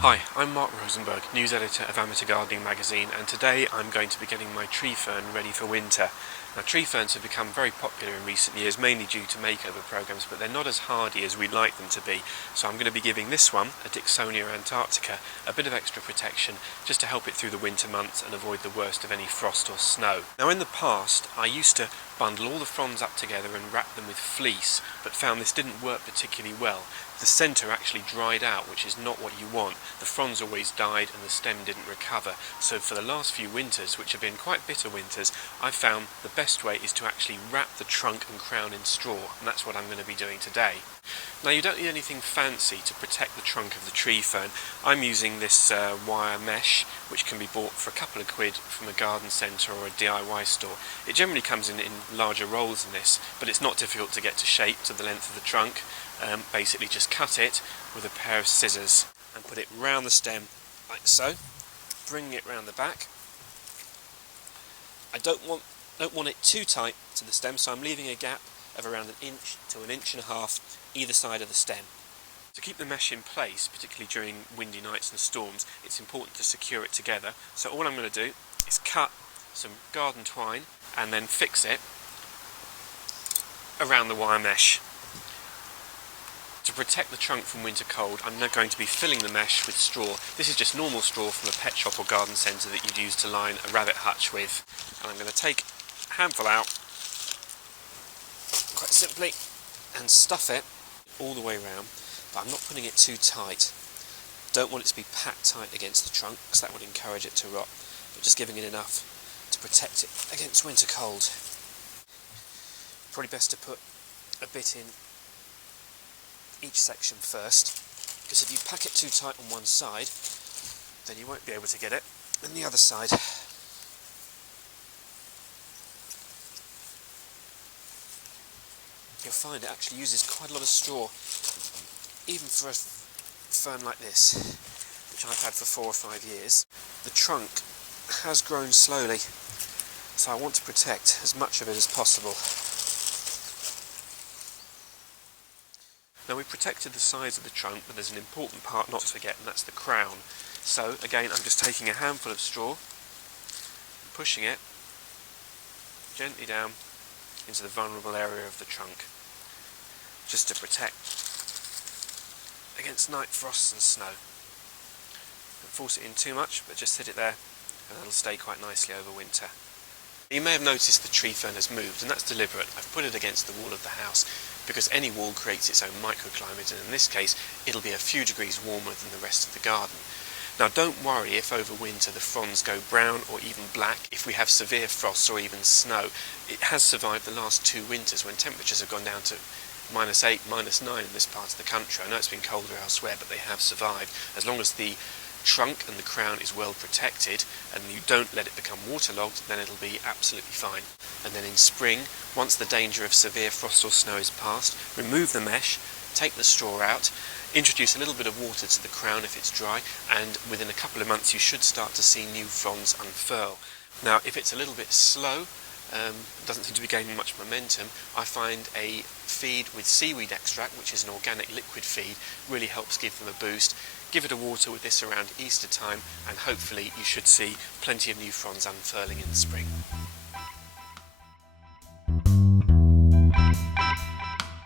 Hi, I'm Marc Rosenberg, news editor of Amateur Gardening magazine, and today I'm going to be getting my tree fern ready for winter. Now, tree ferns have become very popular in recent years, mainly due to makeover programs, but they're not as hardy as we'd like them to be. So I'm going to be giving this one, a Dicksonia antarctica, a bit of extra protection just to help it through the winter months and avoid the worst of any frost or snow. Now, in the past, I used to bundle all the fronds up together and wrap them with fleece, but found this didn't work particularly well. The centre actually dried out, which is not what you want. The fronds always died and the stem didn't recover. So for the last few winters, which have been quite bitter winters, I've found the best way is to actually wrap the trunk and crown in straw, and that's what I'm going to be doing today. Now, you don't need anything fancy to protect the trunk of the tree fern. I'm using this wire mesh, which can be bought for a couple of quid from a garden centre or a DIY store. It generally comes in larger rolls than this, but it's not difficult to get to shape to the length of the trunk. Basically just cut it with a pair of scissors and put it round the stem like so, bringing it round the back. I don't want it too tight to the stem, so I'm leaving a gap of around 1 inch to 1.5 inches either side of the stem. To keep the mesh in place, particularly during windy nights and storms, it's important to secure it together. So all I'm going to do is cut some garden twine and then fix it around the wire mesh. To protect the trunk from winter cold, I'm now going to be filling the mesh with straw. This is just normal straw from a pet shop or garden centre that you'd use to line a rabbit hutch with. And I'm going to take a handful out, quite simply, and stuff it all the way around, but I'm not putting it too tight. Don't want it to be packed tight against the trunk, because that would encourage it to rot, but just giving it enough to protect it against winter cold. Probably best to put a bit in each section first, because if you pack it too tight on one side, then you won't be able to get it on the other side. You'll find it actually uses quite a lot of straw, even for a fern like this, which I've had for 4 or 5 years. The trunk has grown slowly, so I want to protect as much of it as possible. Now, we've protected the sides of the trunk, but there's an important part not to forget, and that's the crown. So again, I'm just taking a handful of straw, pushing it gently down into the vulnerable area of the trunk, just to protect against night frosts and snow. Don't force it in too much, but just sit it there and it'll stay quite nicely over winter. You may have noticed the tree fern has moved, and that's deliberate. I've put it against the wall of the house because any wall creates its own microclimate, and in this case it'll be a few degrees warmer than the rest of the garden. Now, don't worry if over winter the fronds go brown or even black if we have severe frosts or even snow. It has survived the last 2 winters when temperatures have gone down to -8, -9 in this part of the country. I know it's been colder elsewhere, but they have survived. As long as the trunk and the crown is well protected and you don't let it become waterlogged, then it'll be absolutely fine. And then in spring, once the danger of severe frost or snow is past, remove the mesh, take the straw out, introduce a little bit of water to the crown if it's dry, and within a couple of months you should start to see new fronds unfurl. Now, if it's a little bit slow, doesn't seem to be gaining much momentum, I find a feed with seaweed extract, which is an organic liquid feed, really helps give them a boost. Give it a water with this around Easter time, and hopefully you should see plenty of new fronds unfurling in the spring.